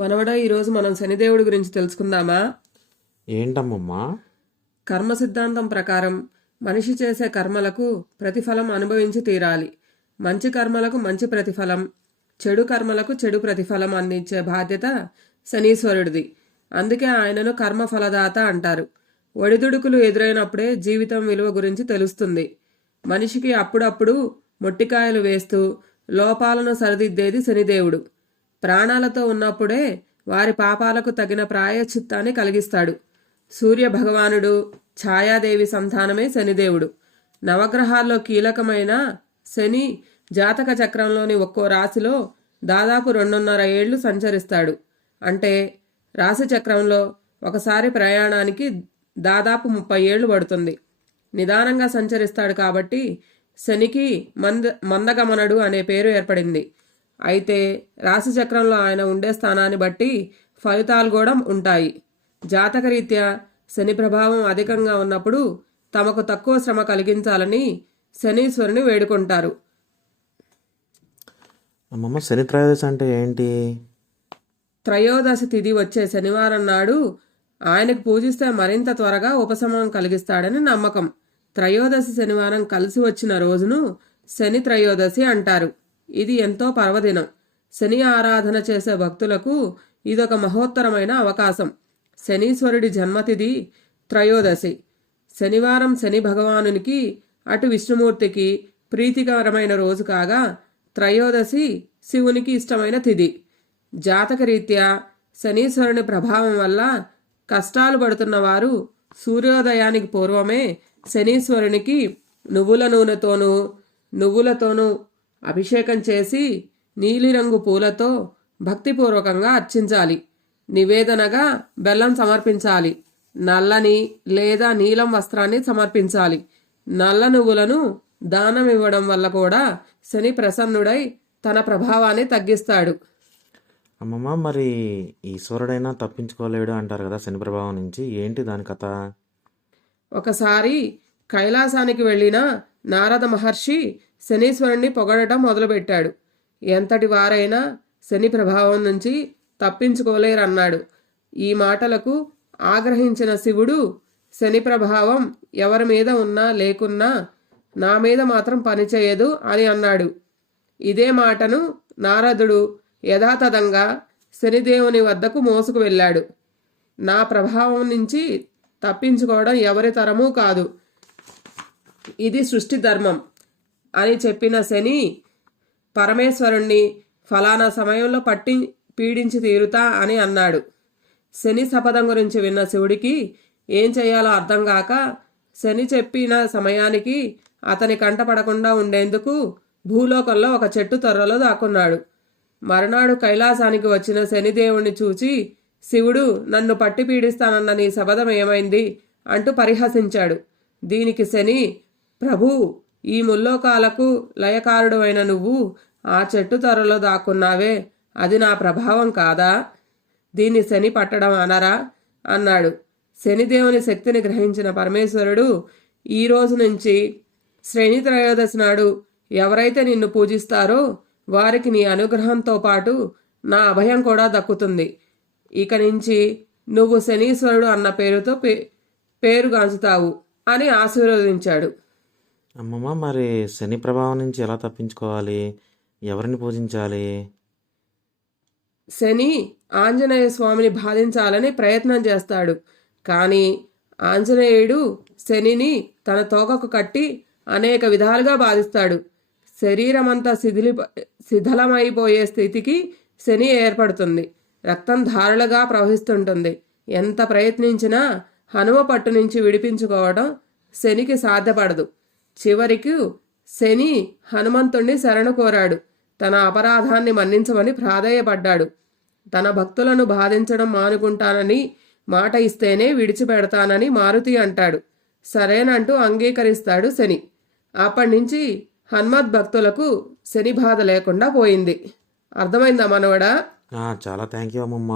మనవడా, ఈరోజు మనం శనిదేవుడి గురించి తెలుసుకుందామా? ఏంటమ్మమ్మా? కర్మ సిద్ధాంతం ప్రకారం మనిషి చేసే కర్మలకు ప్రతిఫలం అనుభవించి తీరాలి. మంచి కర్మలకు మంచి ప్రతిఫలం, చెడు కర్మలకు చెడు ప్రతిఫలం అందించే బాధ్యత శనీశ్వరుడిది. అందుకే ఆయనను కర్మఫలదాత అంటారు. ఒడిదుడుకులు ఎదురైనప్పుడే జీవితం విలువ గురించి తెలుస్తుంది. మనిషికి అప్పుడప్పుడు మొట్టికాయలు వేస్తూ లోపాలను సరిదిద్దేది శనిదేవుడు. ప్రాణాలతో ఉన్నప్పుడే వారి పాపాలకు తగిన ప్రాయశ్చిత్తాన్ని కలిగిస్తాడు. సూర్య భగవానుడు, ఛాయాదేవి సంతానమే శనిదేవుడు. నవగ్రహాల్లో కీలకమైన శని జాతక చక్రంలోని ఒక్కో రాశిలో దాదాపు 2.5 ఏళ్లు సంచరిస్తాడు. అంటే రాశి చక్రంలో ఒకసారి ప్రయాణానికి దాదాపు 30 ఏళ్లు పడుతుంది. నిదానంగా సంచరిస్తాడు కాబట్టి శనికి మందగమనుడు అనే పేరు ఏర్పడింది. అయితే రాశి చక్రంలో ఆయన ఉండే స్థానాన్ని బట్టి ఫలితాలు కూడా ఉంటాయి. జాతకరీత్యా శని ప్రభావం అధికంగా ఉన్నప్పుడు తమకు తక్కువ శ్రమ కలిగించాలని శనీశ్వరుని వేడుకుంటారు. అమ్మమ్మ, శని త్రయోదశి అంటే ఏంటి? త్రయోదశి తిథి వచ్చే శనివారం నాడు ఆయనకు పూజిస్తే మరింత త్వరగా ఉపశమనం కలిగిస్తాడని నమ్మకం. త్రయోదశి శనివారం కలిసి వచ్చిన రోజును శని త్రయోదశి అంటారు. ఇది ఎంతో పర్వదినం. శని ఆరాధన చేసే భక్తులకు ఇదొక మహోత్తరమైన అవకాశం. శనీశ్వరుడి జన్మతిథి త్రయోదశి. శనివారం శని భగవానునికి, అటు విష్ణుమూర్తికి ప్రీతికరమైన రోజు కాగా త్రయోదశి శివునికి ఇష్టమైన తిథి. జాతకరీత్యా శనీశ్వరుని ప్రభావం వల్ల కష్టాలు పడుతున్న వారు సూర్యోదయానికి పూర్వమే శనీశ్వరునికి నువ్వుల నూనెతోనూ నువ్వులతోనూ అభిషేకం చేసి నీలిరంగు పూలతో భక్తిపూర్వకంగా అర్చించాలి. నివేదనగా బెల్లం సమర్పించాలి. నల్లని లేదా నీలం వస్త్రాన్ని సమర్పించాలి. నల్ల నువ్వులను దానం ఇవ్వడం వల్ల కూడా శని ప్రసన్నుడై తన ప్రభావాన్ని తగ్గిస్తాడు. అమ్మమ్మ, మరి ఈశ్వరుడైనా తప్పించుకోలేడు అంటారు కదా శని ప్రభావం నుంచి. ఏంటి దాని కథ? ఒకసారి కైలాసానికి వెళ్ళిన నారద మహర్షి శనీశ్వరుణ్ణి పొగడటం మొదలుపెట్టాడు. ఎంతటి వారైనా శని ప్రభావం నుంచి తప్పించుకోలేరన్నాడు. ఈ మాటలకు ఆగ్రహించిన శివుడు, శని ప్రభావం ఎవరి మీద ఉన్నా లేకున్నా నా మీద మాత్రం పనిచేయదు అని అన్నాడు. ఇదే మాటను నారదుడు యథాతథంగా శనిదేవుని వద్దకు మోసుకు వెళ్ళాడు. నా ప్రభావం నుంచి తప్పించుకోవడం ఎవరి తరమూ కాదు, ఇది సృష్టి ధర్మం అని చెప్పిన శని పరమేశ్వరుణ్ణి ఫలానా సమయంలో పీడించి తీరుతా అని అన్నాడు. శని శపథం గురించి విన్న శివుడికి ఏం చేయాలో అర్థం కాక శని చెప్పిన సమయానికి అతని కంటపడకుండా ఉండేందుకు భూలోకంలో ఒక చెట్టు తొర్రలో దాక్కున్నాడు. మరునాడు కైలాసానికి వచ్చిన శనిదేవుణ్ణి చూచి శివుడు, నన్ను పట్టి పీడిస్తానన్న నీ శపథం ఏమైంది అంటూ పరిహసించాడు. దీనికి శని, ప్రభూ, ఈ ముల్లోకాలకు లయకారుడు అయిన నువ్వు ఆ చెట్టు తొర్రలో దాక్కున్నావే, అది నా ప్రభావం కాదా? దీన్ని శని పట్టడం అనరా అన్నాడు. శనిదేవుని శక్తిని గ్రహించిన పరమేశ్వరుడు, ఈ రోజు నుంచి శని త్రయోదశి నాడు ఎవరైతే నిన్ను పూజిస్తారో వారికి నీ అనుగ్రహంతో పాటు నా అభయం కూడా దక్కుతుంది. ఇక నుంచి నువ్వు శనీశ్వరుడు అన్న పేరుతో పేరుగాంచుతావు అని ఆశీర్వదించాడు. అమ్మమ్మ, మరి శని ప్రభావం నుంచి ఎలా తప్పించుకోవాలి? ఎవరిని పూజించాలి? శని ఆంజనేయ స్వామిని బాధించాలని ప్రయత్నం చేస్తాడు. కానీ ఆంజనేయుడు శనిని తన తోకకు కట్టి అనేక విధాలుగా బాధిస్తాడు. శరీరమంతా శిథిలమైపోయే స్థితికి శని ఏర్పడుతుంది. రక్తం ధారలుగా ప్రవహిస్తుంటుంది. ఎంత ప్రయత్నించినా హనుమ పట్టు నుంచి విడిపించుకోవడం శనికి సాధ్యపడదు. చివరికి శని హనుమంతుణ్ణి శరణు కోరాడు. తన అపరాధాన్ని మన్నించమని ప్రాధేయపడ్డాడు. తన భక్తులను బాధించడం మానుకుంటానని మాట ఇస్తేనే విడిచిపెడతానని మారుతి అంటాడు. సరేనంటూ అంగీకరిస్తాడు శని. అప్పటి నుంచి హనుమద్ భక్తులకు శని బాధ లేకుండా పోయింది. అర్థమైందా మనవడా? చాలా థ్యాంక్ యూ అమ్మమ్మ.